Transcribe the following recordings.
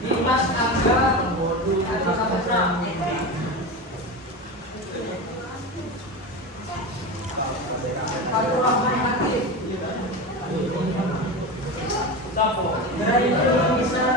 Dimas Angga Adi Saputra. Abdul Rahman Hakim. Dari Indonesia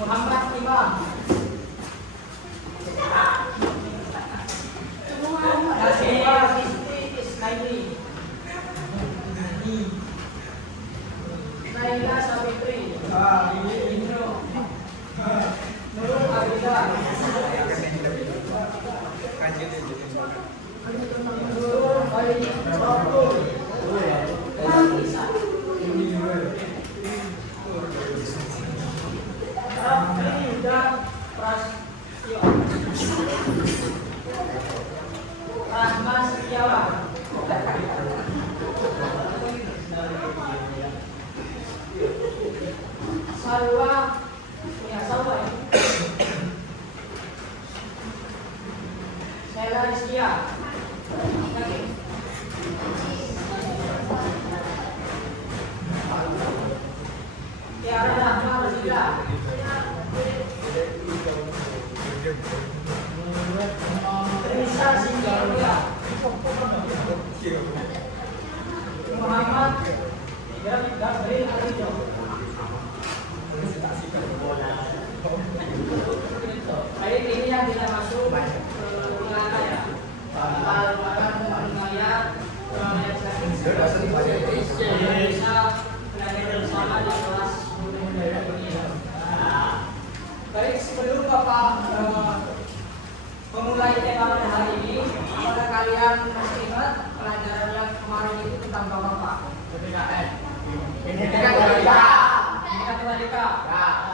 Muhammad Imam Naila Savitri Nurul Abida Nurul Ali Rasul Rafida Prastyo Rahma Setiawan Salwa ya Salwa ya Sela Rizkia Tiara Rahma Rosida Terisa Singgaria Muhammad Gabriel Arijo ini yang tidak masuk Melaka ya Almaran Maya bisa belajar bersama di kelas budaya dunia. Baik, sebelum Bapak memulai tema pada hari ini, apakah kalian masih ingat pelajaran yang kemarin itu tentang Bapak? PPKN. Matematika.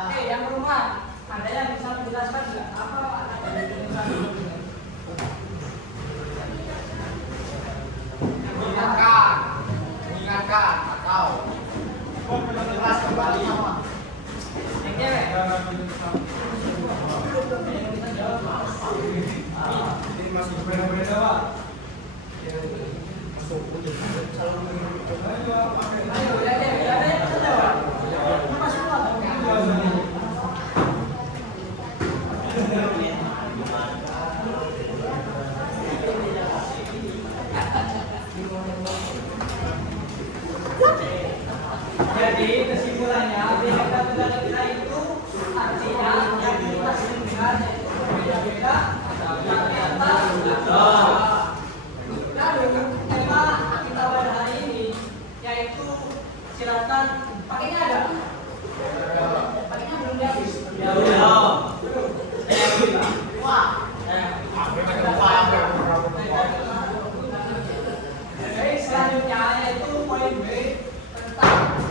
Oke, yang rumah ada yang bisa menjelaskan nggak apa mengingatkan atau menjelas kembali sama ini masih berbeda-beda Pak. Jadi kesimpulannya beda-beda kita itu artinya yang kita sering dengar berbeda-beda ternyata lalu tema kita pada hari ini yaitu silakan pakainya ada pakainya belum habis Baik, selanjutnya yaitu poin B tentang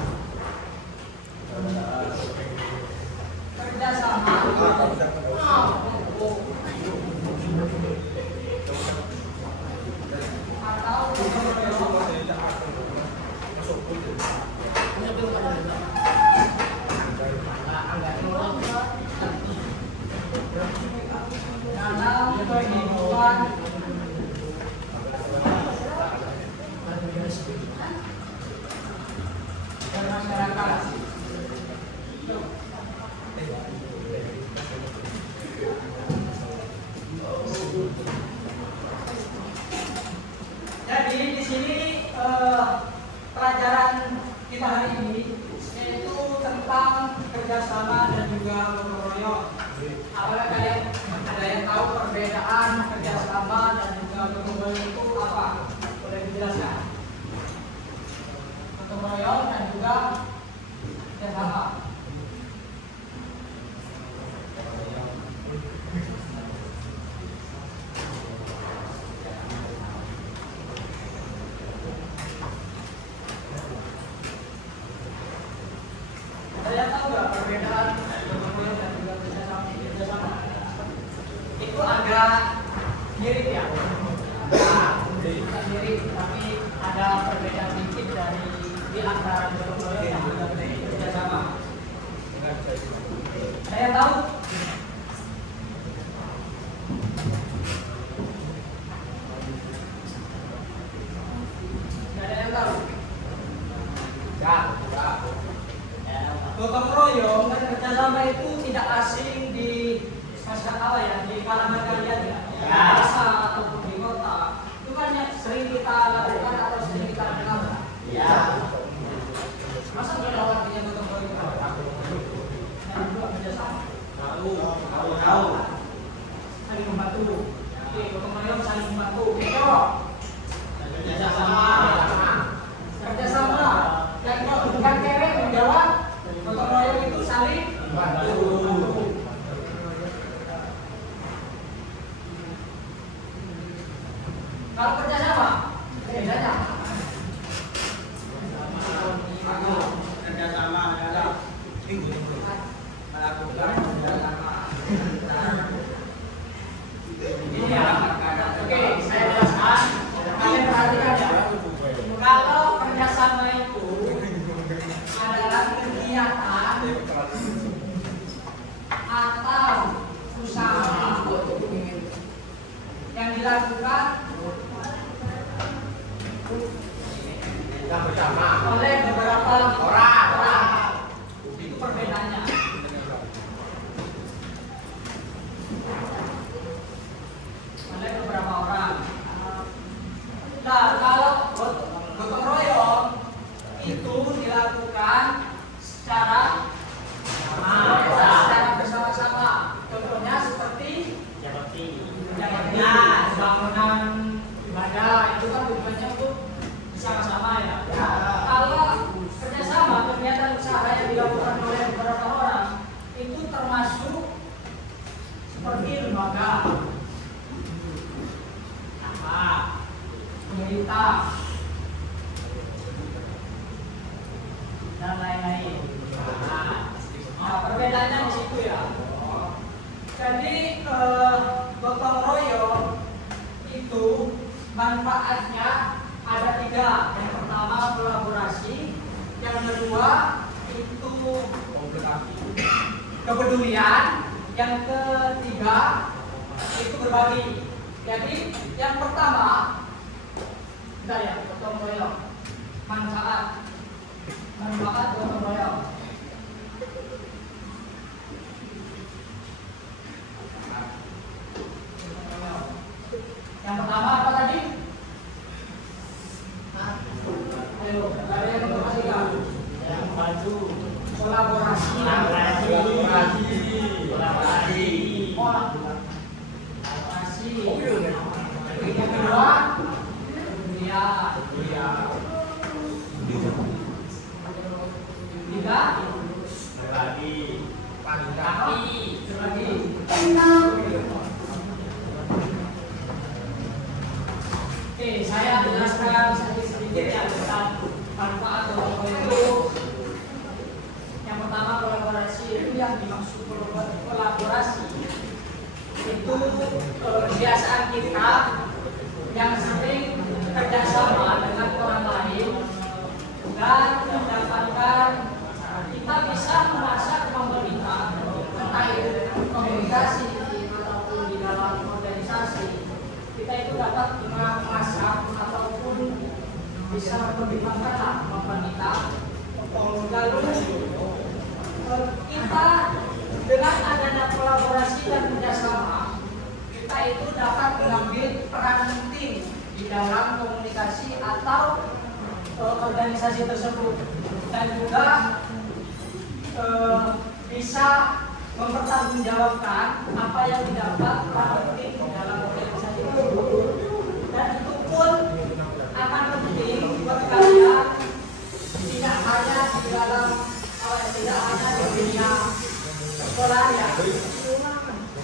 masyarakat. Jadi di sini pelajaran kita hari ini yaitu tentang kerjasama dan juga gotong royong. Apakah kalian ada yang tahu perbedaan kerjasama dan juga gotong royong itu apa? Boleh dijelaskan? Gotong royong dan juga kerjasama. Saya tahu nggak perbedaan gotong royong dan juga kerjasama? Itu agak mirip ya. Bukan mirip, tapi ada perbedaan sedikit di antara gotong royong dan juga kerjasama. Saya tahu. Nggak ada yang tahu. Gotong royong dan kerjasama itu tidak asing di masyarakat di kalangan kalian ya, di desa ataupun di kota. Itu kan yang sering kita lakukan atau sering kita dengar. Ya. Masa nggak ada artinya gotong royong? Dan juga kerjasama. Tahu. Saling membantu. Oke, gotong royong saling membantu. Kerjasama. Dan bukan cewek menjawab. Gotong royong itu saling membantu. Kalau kerjasama, bedanya kerjasama adalah melakukan kerjasama. Ini ya, oke, saya jelaskan. Kalian perhatikan ya. Kalau kerjasama itu adalah kegiatan atau usaha yang dilakukan oleh beberapa orang. Itu perbedaannya. Oleh beberapa orang. Nah, kalau gotong royong itu dilakukan secara bersama-sama. Contohnya seperti bangunan ibadah itu kan tujuannya untuk bersama-sama ya. Kalau kerjasama kegiatan usaha yang dilakukan oleh beberapa orang itu termasuk seperti lembaga, pemerintah dan lain-lain. Nah, perbedaannya di situ ya. Jadi gotong royong itu manfaatnya ada 3. Yang pertama kolaborasi, yang kedua itu kepedulian, yang ketiga itu berbagi. Jadi yang pertama, bentar ya, gotong royong manfaat gotong royong. Yang pertama apa tadi? Ayo, ada yang memperhatikan? Yang maju. Kolaborasi. Yang kedua, tiga, berbagi. Oke, saya jelaskan sedikit ya tentang manfaat gotong royong itu. Yang pertama kolaborasi. Itu yang dimaksud kolaborasi itu kebiasaan kita yang sering kerjasama dengan orang lain dan mendapatkan kita bisa merasa kemampuan kita, entah itu komunikasi ataupun di dalam organisasi, kita itu dapat memasak ataupun bisa mempertimbangkan kemampuan kita untuk mewujudkan Lalu kita dengan adanya kolaborasi dan kerjasama, kita itu dapat mengambil peran penting di dalam komunikasi atau organisasi tersebut, dan juga bisa mempertanggungjawabkan apa yang didapat peran penting di dalam organisasi tersebut, dan itu pun akan penting buat kalian tidak hanya di dalam tidak hanya di dunia sekolah ya,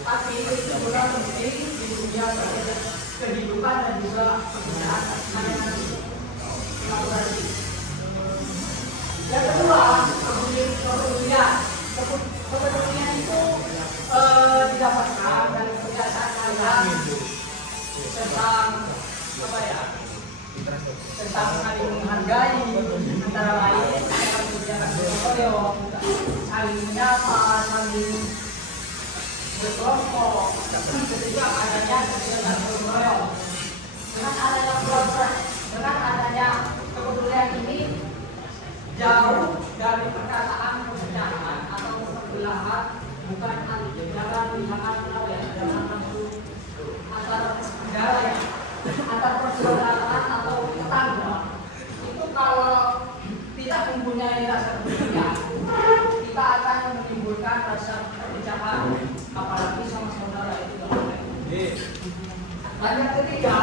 tapi itu juga penting di dunia kehidupan dan juga pekerjaan kolaborasi. Yang kedua, kepedulian itu didapatkan dari kebiasaan kalian tentang apa ya? Tentang saling menghargai antara lain, saling menyapa, saling berkelompok, ketika adanya kegiatan gotong royong. Dengan adanya kepedulian ini, jauh dari perkataan perpecahan atau perbelahan, bukan jangan masuk antara negara ya, antar persaudaraan atau tetangga. Itu kalau tidak mempunyai rasa kepedulian, kita akan menimbulkan rasa perpecahan, apalagi sama saudara itu. Dan yang ketiga,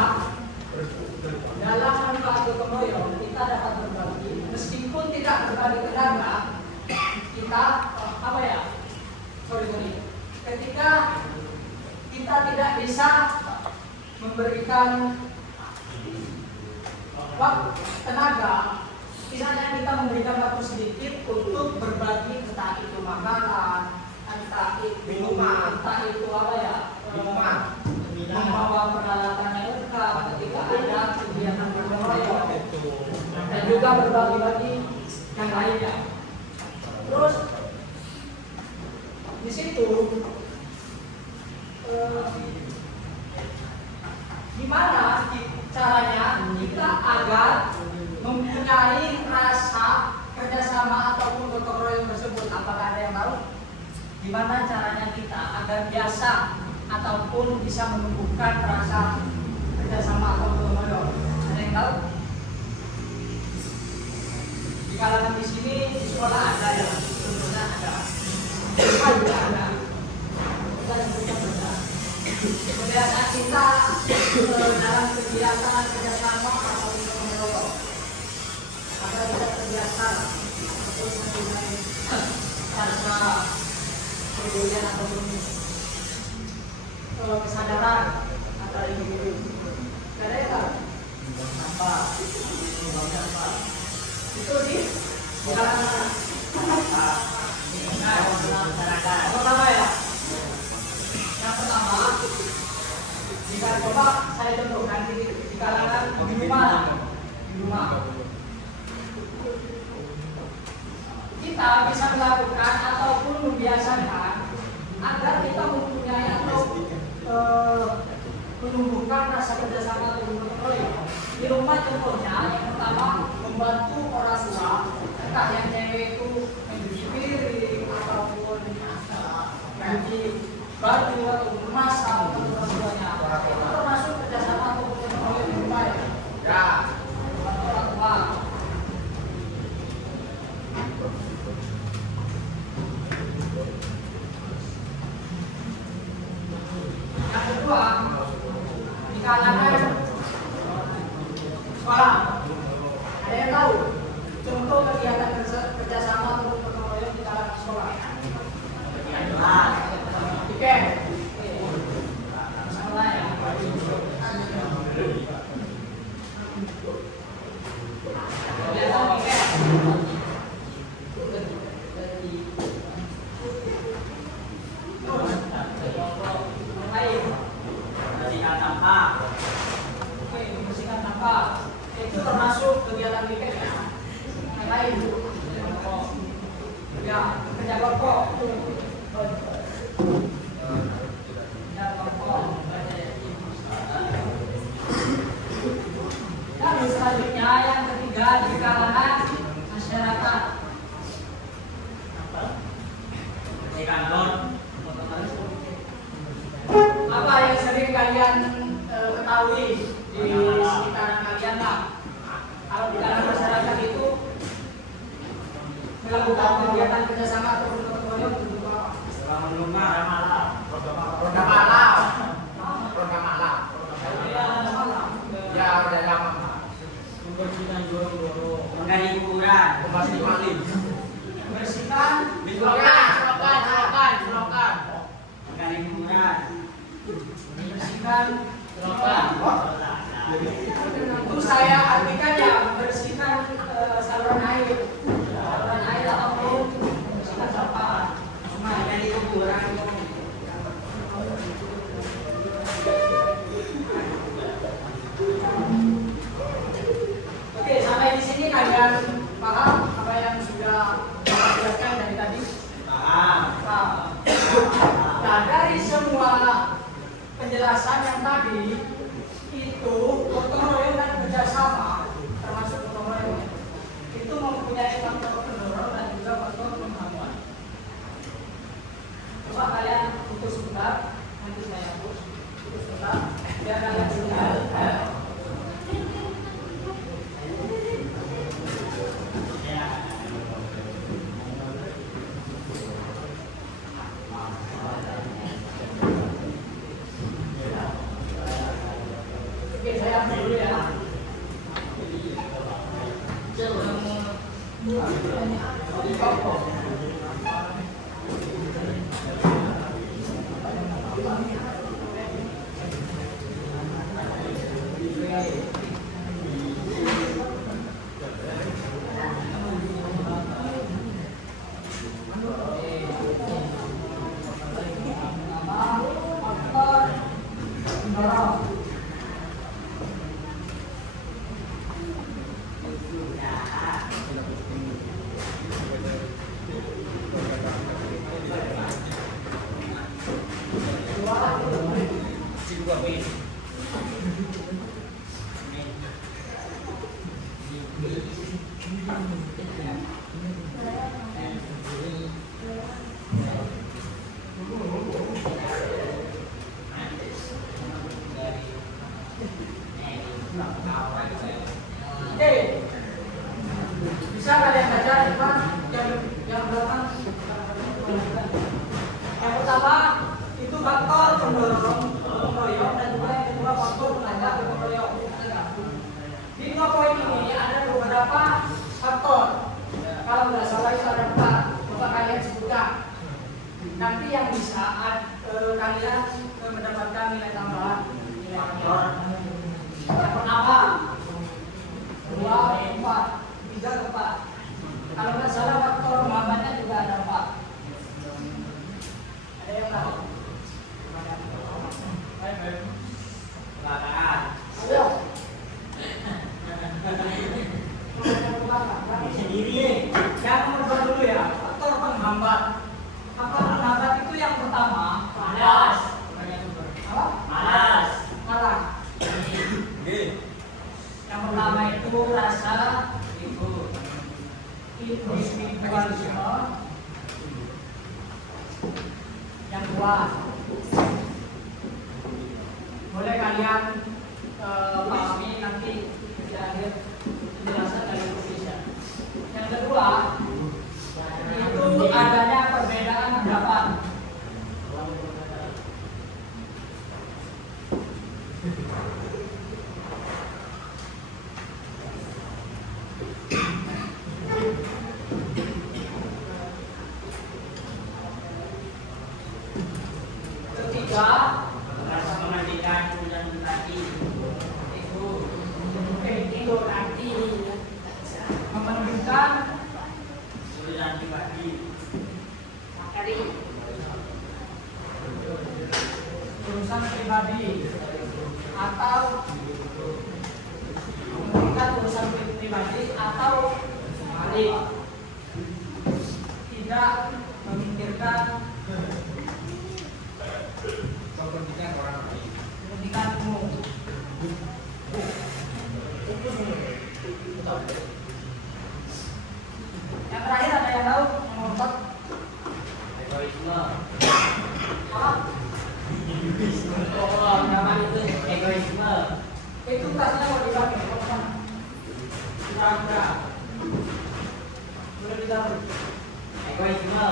dalam manfaat gotong royong kita dapat berbagi, meskipun tidak berbagi tenaga, kita ketika kita tidak bisa memberikan waktu tenaga, misalnya kita memberikan waktu sedikit untuk berbagi, entah itu makanan, entah itu minuman, entah itu membawa peralatan yang lengkap ketika ada kegiatan gotong royong, dan juga berbagi-bagi yang lainnya. Terus di situ gimana caranya kita agar mempunyai rasa kerjasama ataupun gotong royong tersebut? Apakah ada yang tahu? Gimana caranya kita agar biasa ataupun bisa menumbuhkan rasa kerjasama atau gotong royong? Ada yang tahu? Di kalangan di sini di sekolah ada ya, tentunya ada. Juga ada. Kita tentunya ada. Kemudian kita dalam kegiatan kerjasama atau gotong royong, agar kita terbiasa untuk mempunyai rasa kepedulian ataupun kesadaran antara individu. Ada ya kan? Sampah, itu di kalangan masyarakat. Pertama ya. Yang pertama, jika coba saya contohkan di kalangan di rumah. Kita bisa melakukan ataupun membiasakan agar kita mempunyai atau menumbuhkan rasa kerjasama dengan royong. Di rumah contohnya, yang pertama membantu orang tua, entah yang cewek itu mencuci piring ataupun ganti baju atau memasak atau semuanya. Itu termasuk kerjasama atau gotong royong di rumah ya. Membantu orang tua. Yang kedua, di kalangan sekolah, ada yang tahu contoh kegiatan kerjasama atau gotong royong di kalangan sekolah? Oke, sekolah ya. Membersihkan sampah itu termasuk kegiatan weekend ya. Yang lain ya, kerja kelompok. Dan selanjutnya yang ketiga, di kalangan masyarakat. melakukan kegiatan kerjasama atau gotong royong untuk apa? Program malam. Program malam. Program malam. Ya, udah lama. Membersihkan gorong-gorong. Menggali kuburan. Pembasmi maling. Bersihkan Selokan. Menggali kuburan. membersihkan Itu itu saya artikan ya membersihkan saluran air ataupun membersihkan sampah. menggali kuburan. Oke, sampai di sini kalian paham apa yang sudah Bapak jelaskan dari tadi? Paham. Paham. Nah, dari semua penjelasan yang tadi itu gotong royong dan kerjasama termasuk gotong royong itu mempunyai faktor pendorong dan juga faktor penghambat. Coba kalian putus sebentar, nanti saya putus sebentar, biar kalian sudah. Oke, saya ambil dulu ya. Faktor pendorong. Oke, bisa kalian baca depan yang belakang. Yang pertama itu faktor pendorong gotong royong dan juga yang kedua faktor penanda gotong royong. Di 2 poin ini ada beberapa faktor. Kalau nggak salah itu ada 4. Coba kalian sebutkan. Nanti yang bisa kalian mendapatkan nilai tambahan. Yang pertama 2, 4, 3, 4. Kalau nggak salah faktor penghambatnya juga ada 4. Ada yang tahu? Kecelakaan. Ayo. Sendiri. Yang nomor 2 dulu ya, faktor penghambat. Faktor penghambat itu yang pertama Malas. apa? Malas. Malas. Yang pertama itu rasa individualisme. Yang kedua, boleh kalian pahami nanti di akhir penjelasan dari Indonesia. Yang kedua, itu adanya perbedaan pendapat. Ketiga, Rasa memandikan dan tadi. itu nanti mementingkan Urusan pribadi. materi, urusan pribadi atau mementingkan urusan pribadi atau balik, tidak memikirkan Kepentingan orang lain. kepentingan umum. Yang terakhir ada yang tahu nomor 4? Egoisme. Apa? Oh, nama itu egoisme. Itu tasnya mau dipakai, mau kemana? Pura-pura. Boleh ditaruh Egoisme.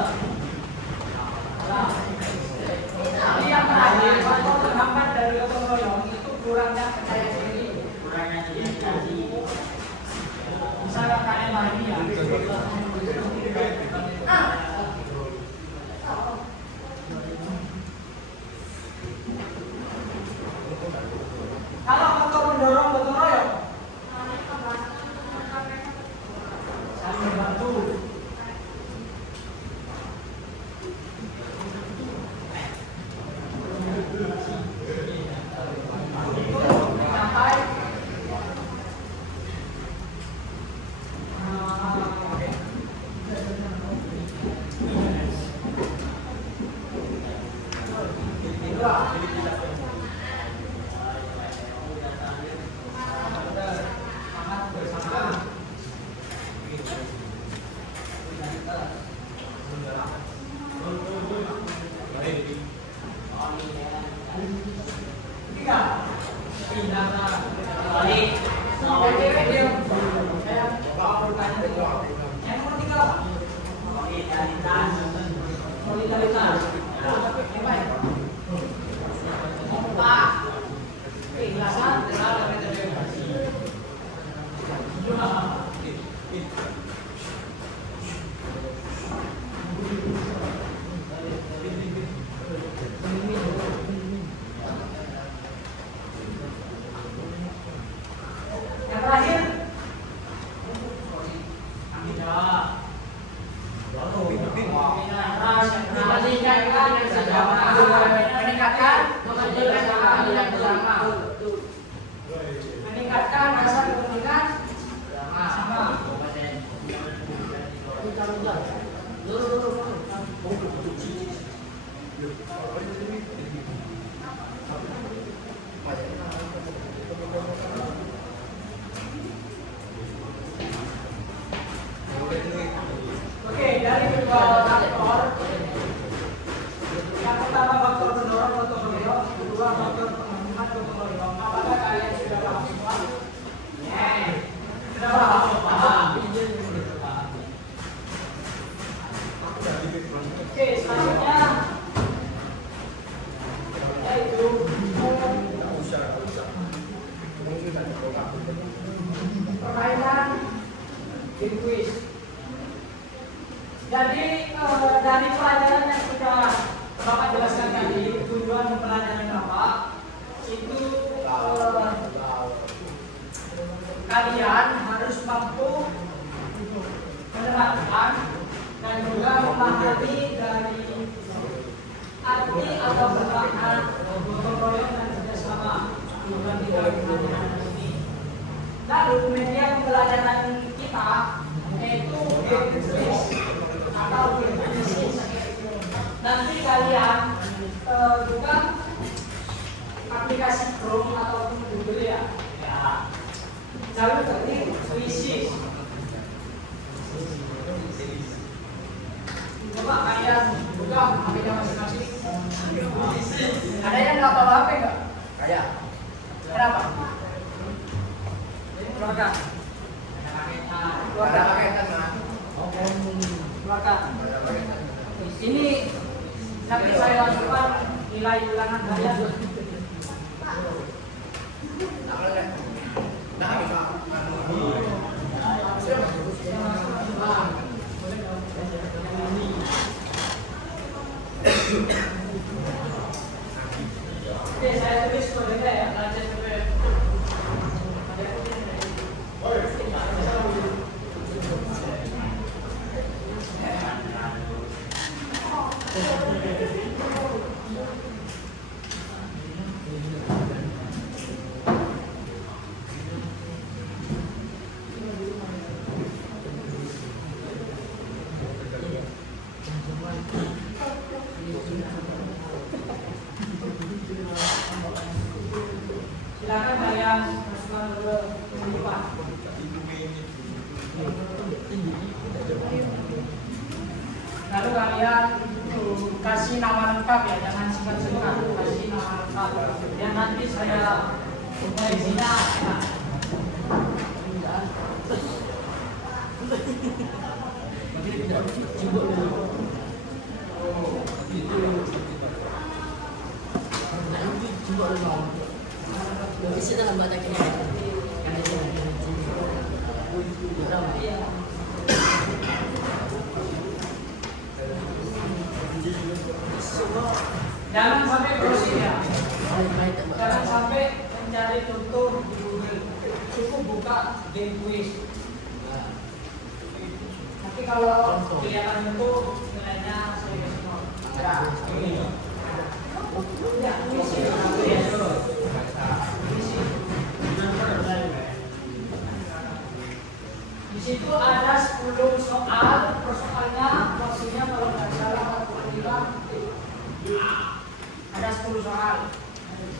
Jadi yang terakhir, kalau terhambat dari gotong royong itu kurangnya percaya diri. Kurangnya identifikasi. Misalnya KM lagi ya. Kalau faktor mendorong gotong royong, saling membantu. Sampai sangat bersama. Tiga, tindakan. Balik. Yang ketiga, Solidaritas. solidaritas. Empat, keikhlasan. Yang terakhir, tanggung jawab. Meningkatkan rasa kepentingan sama. Oke, dari kedua faktor, yang pertama faktor pendorong gotong royong, kedua faktor pengembangan gotong royong. Apakah kalian sudah paham semua? Sudah paham? Oke, selanjutnya yaitu permainan game quiz. Jadi dari pelajaran yang sudah Bapak jelaskan tadi, tujuan pelajaran Bapak itu kalian harus mampu menerapkan dan juga memahami dari arti atau makna gotong royong dan kerjasama dalam pelajaran ini. Lalu media pembelajaran kita yaitu game quiz atau game analisis. Nanti kalian buka aplikasi Chrome ataupun Google ya. Lalu ketik quizzes. Coba kalian buka HP-nya masing-masing. Ada yang nggak bawa HP nggak? Kayak Kenapa? Keluarga. ada paketan mas. Keluarga. Ini nanti saya langsungkan nilai ulangan kalian. Nah, bisa. Oke, saya tulis kodenya ya. Silakan kalian masukkan ke kehidupan. Lalu kalian kasih nama lengkap ya, jangan singkat-singkat, kasih nama lengkap. Dan nanti saya isinya enak. Jangan sampai browsing ya. Jangan sampai mencari contoh di Google. Cukup buka game quiz. Nanti kalau kelihatan itu nilainya serius semua. Ya, ini. Ya, isi. Di situ ada 10 soal, persoalannya porsinya kalau nggak salah 45. Ada 10 soal.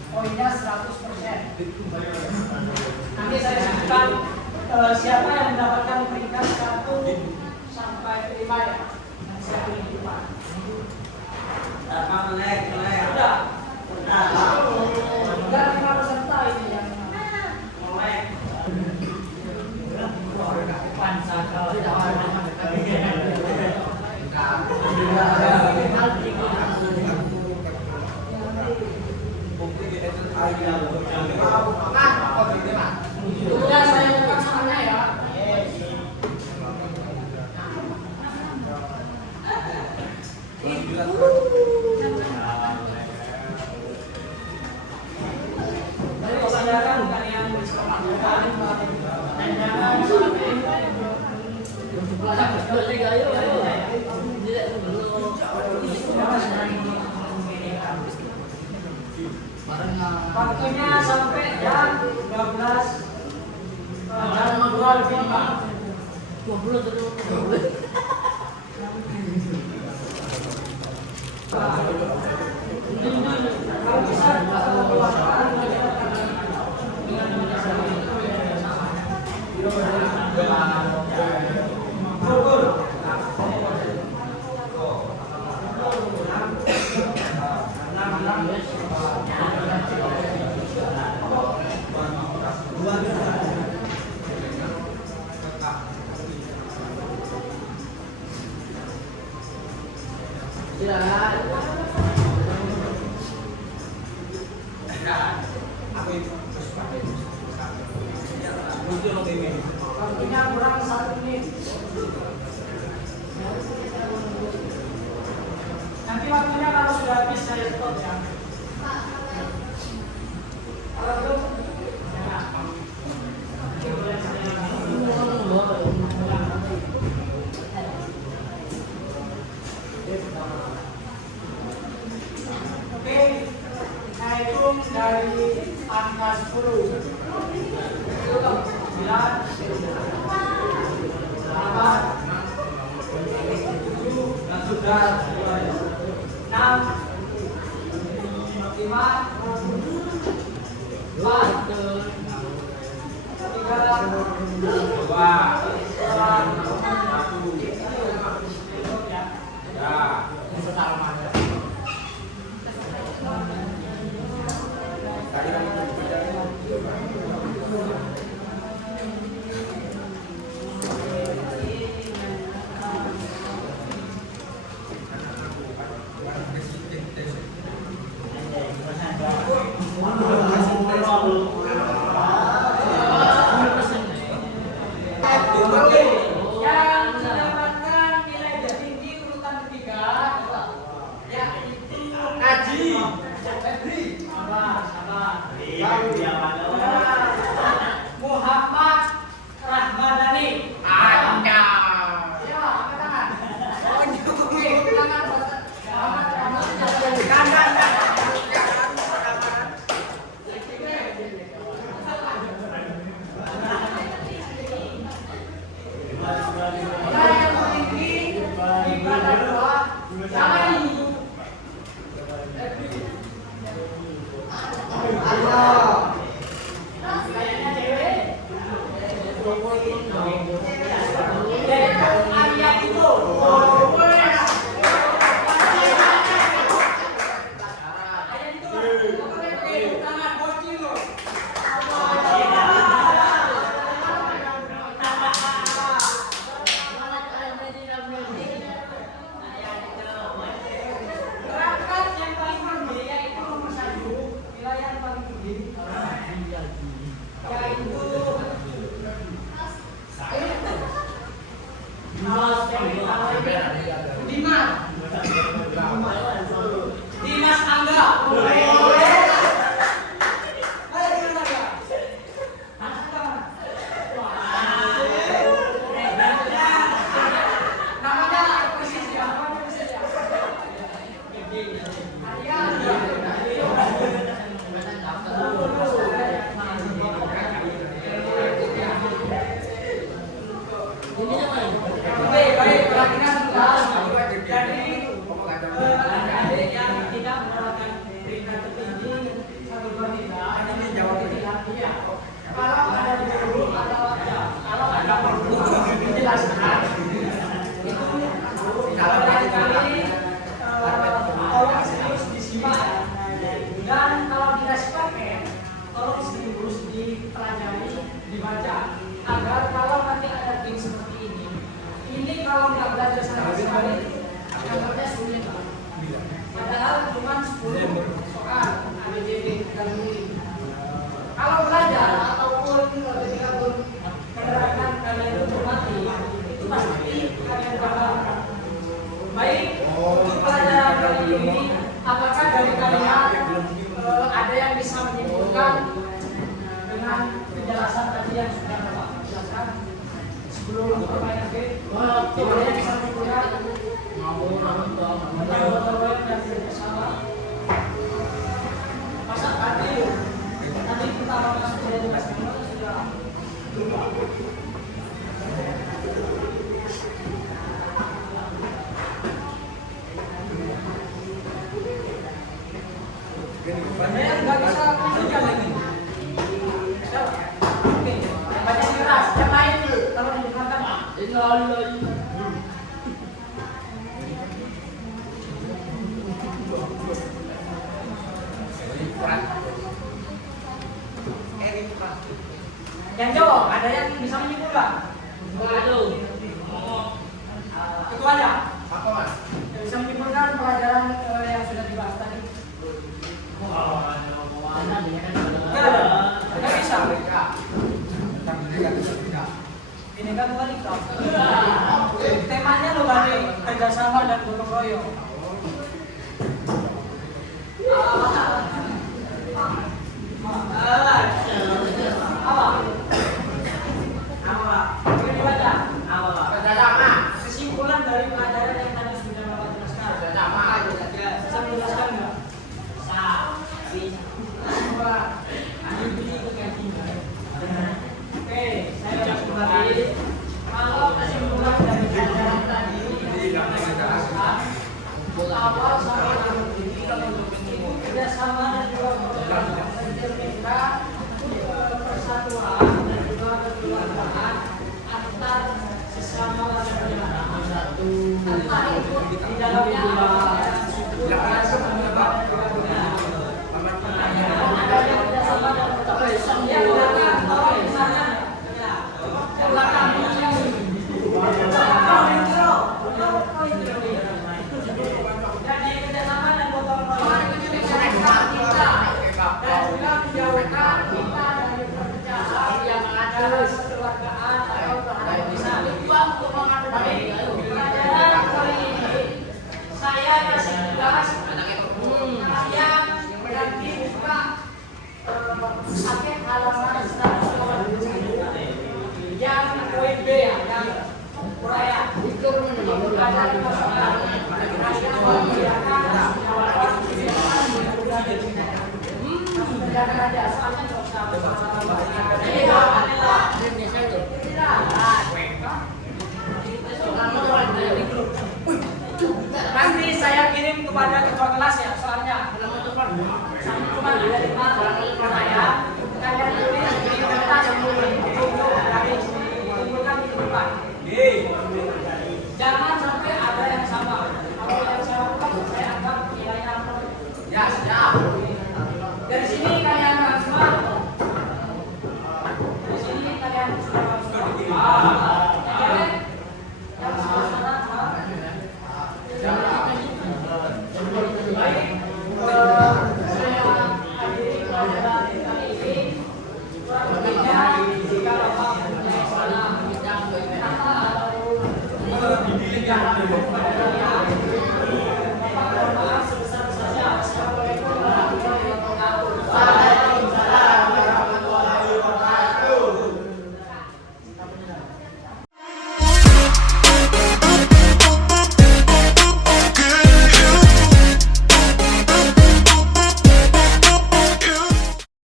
Poinnya 100%. Nanti saya sebutkan siapa yang mendapatkan peringkat 1 sampai 5 ya. Nanti saya pilih 5. Udah. Udah 5 peserta ini yang udah saya buka soalnya ya. Tadi saya kan bukan yang bersama-sama dan jangan waktunya sampai jam 12 jam 2:05. Kalau bisa waktunya kurang 1 menit. Nanti waktunya kalau sudah habis saya stop ya. Kalau belum, ya. Oke, saya hitung dari angka 10. 9, 8, 7, 6, 5, 4, 3, 2, 1. Yang Dimas Angga. Dan kalau dikasih paket, tolong serius dipelajari, dibaca, agar kalau nanti ada tim seperti ini kalau nggak belajar sama sekali, gambarnya sulit. Padahal cuma 10 soal ABCD dan ini. Kalau belajar ataupun ketika menerapkan kalian itu bermati, itu pasti kalian bakal. Baik, untuk pelajaran kali ini, apakah dari kalian ada yang bisa menyimpulkan dengan penjelasan tadi yang sudah Bapak jelaskan sebelum permainan game? Ada yang bisa menyimpulkan? Mencoba dan bersama. Masa tadi pertama masuk saya jelaskan sudah lupa. Banyak yang nggak bisa kerja lagi. Oke, banyak yang keras. Yang lain dulu, kalau di belakang. Yang jawab, ada yang bisa menyimpulkan? Waduh. Itu aja. Apa mas? Yang bisa menyimpulkan pelajaran yang sudah dibahas tadi. Tidak bisa. Ini kan bukan ikut. Temanya lo balik kerjasama dan gotong royong. Kesimpulan dari pelajaran yang tadi sudah Bapak jelaskan. Bisa menjelaskan nggak? Oke, saya ulang kembali. Kalau kesimpulan dari pelajaran tadi awal sampai kerjasama dan juga kita persatuan dan juga kekeluargaan antar sesama warga negara. Entah itu di dalamnya suku, ras, agama, dan juga budaya. Adanya kerjasama dan persatuan yang belakang tolong misalnya yang belakang jadi kerjasama dan gotong royong itu bisa kita dan juga menjauhkan kita dari perpecahan yang ada kekeluargaan atau keharmonisan. Baik, pelajaran kali ini saya kasih tugas kalian berarti buka paket halaman 121 yang poin B ya, yang uraian itu ada 5 soal. Kerjakan aja, soalnya nggak usah nanti saya kirim kepada ketua kelas ya, soalnya cuma ada